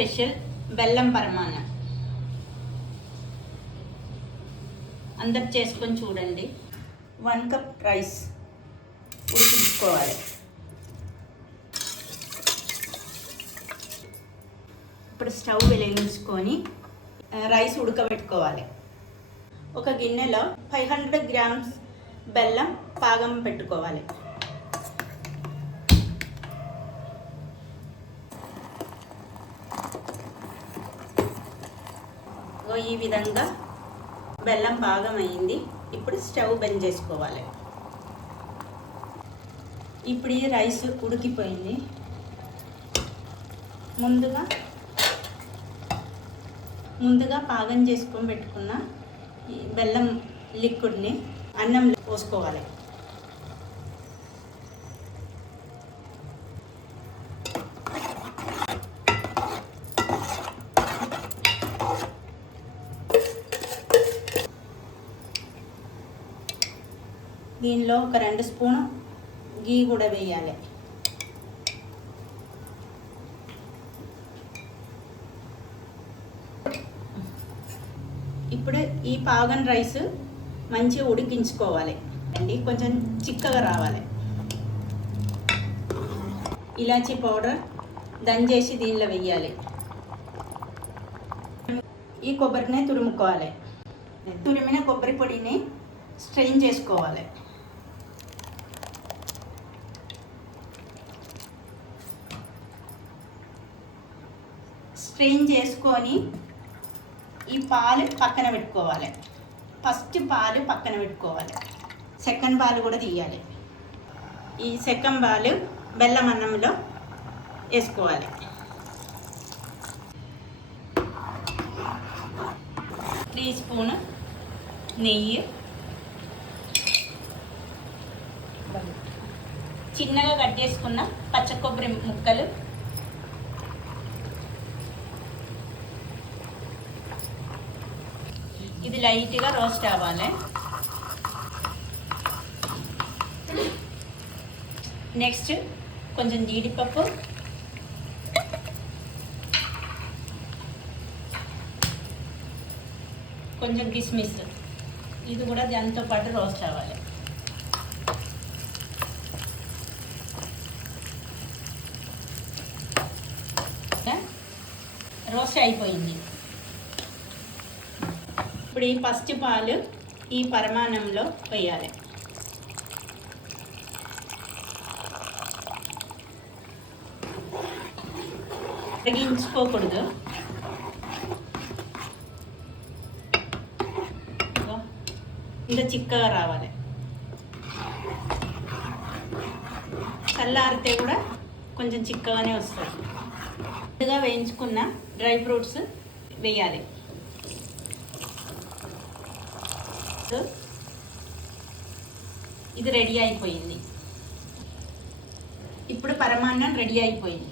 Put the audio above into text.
Special బెల్లం పరమాన్నం అందరు చేసుకొని చూడండి. 1 కప్ రైస్ ఉడికించుకోవాలి. ఇప్పుడు స్టవ్ వెలిగించుకొని రైస్ ఉడకబెట్టుకోవాలి. ఒక గిన్నెలో 500 గ్రామ్స్ బెల్లం పాకం పెట్టుకోవాలి. ఈ విధంగా బెల్లం పాకం అయింది. ఇప్పుడు స్టవ్ బంద్ చేసుకోవాలి. ఇప్పుడు ఈ రైస్ ఉడికిపోయింది. ముందుగా పాకం చేసుకొని పెట్టుకున్న ఈ బెల్లం లిక్విడ్ని అన్నం పోసుకోవాలి. దీనిలో ఒక 2 స్పూను గీ కూడా వేయాలి. ఇప్పుడు ఈ పాగన్ రైస్ మంచిగా ఉడికించుకోవాలి అండి. కొంచెం చిక్కగా రావాలి. ఇలాచీ పౌడర్ దంచేసి దీనిలో వేయాలి. ఈ కొబ్బరిని తురుముకోవాలి. తురిమిన కొబ్బరి పొడిని స్ట్రెయిన్ చేసుకోవాలి. స్ట్రెయిన్ చేసుకొని ఈ పాలు పక్కన పెట్టుకోవాలి. ఫస్ట్ పాలు పక్కన పెట్టుకోవాలి. సెకండ్ పాలు కూడా తీయాలి. ఈ సెకండ్ పాలు బెల్లం అన్నంలో వేసుకోవాలి. త్రీ స్పూన్ నెయ్యి, చిన్నగా కట్ చేసుకున్న పచ్చ కొబ్బరి ముక్కలు, ఇది లైట్గా రోస్ట్ అవ్వాలి. నెక్స్ట్ కొంచెం జీడిపప్పు, కొంచెం కిస్మిస్, ఇది కూడా దాంతో పాటు రోస్ట్ అవ్వాలి. రోస్ట్ అయిపోయింది. ఇప్పుడు ఈ ఫస్ట్ పాలు ఈ పరమాన్నంలో వేయాలి. తగ్గించుకోకూడదు. ఇంత చిక్కగా రావాలి. చల్లారితే కూడా కొంచెం చిక్కగానే వస్తుంది. ముందుగా వేయించుకున్న డ్రై ఫ్రూట్స్ వేయాలి. ఇది రెడీ అయిపోయింది. ఇప్పుడు పరమాన్నం రెడీ అయిపోయింది.